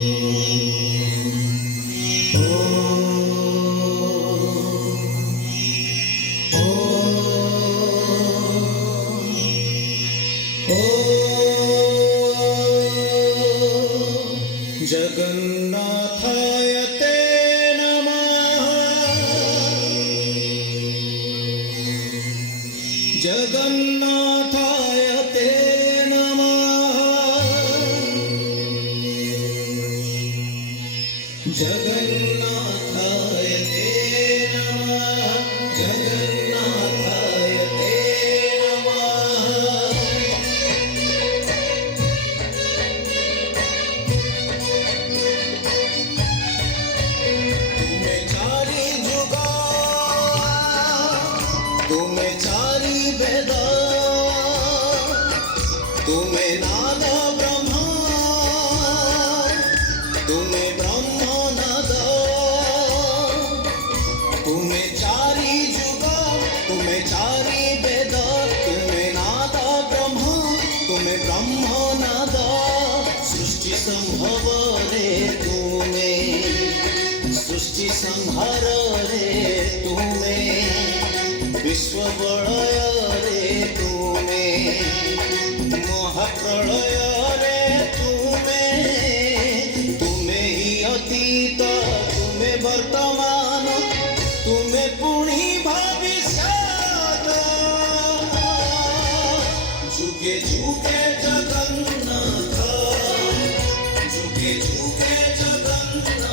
जगन्नाथाय ते नमः। जगन्नाथाय ते नमः। जगन्नाथाय ते नमः। जगन्नाथाय ते नमः। तुम्हें चारी वेद, तुम्हें नाद ब्रह्म, तुम्हें ब्रह्म नाद, तुम्हें चारी जुग, तुम्हें चारी वेद, तुम्हें नाद ब्रह्म, तुम्हें ब्रह्म नाद। सृष्टि संभव रे तुम्हें, सृष्टि संहार रे तुम्हें, विश्व बलय रे तुम्हें, महाप्रलय रे तुम्हें। तुम्हें ही अतीत, तुम्हें वर्तमान, तुम्हें पुणी भविष्यत। जुगे जुगे जगन्नाथ, जुगे जुगे जगन्नाथ।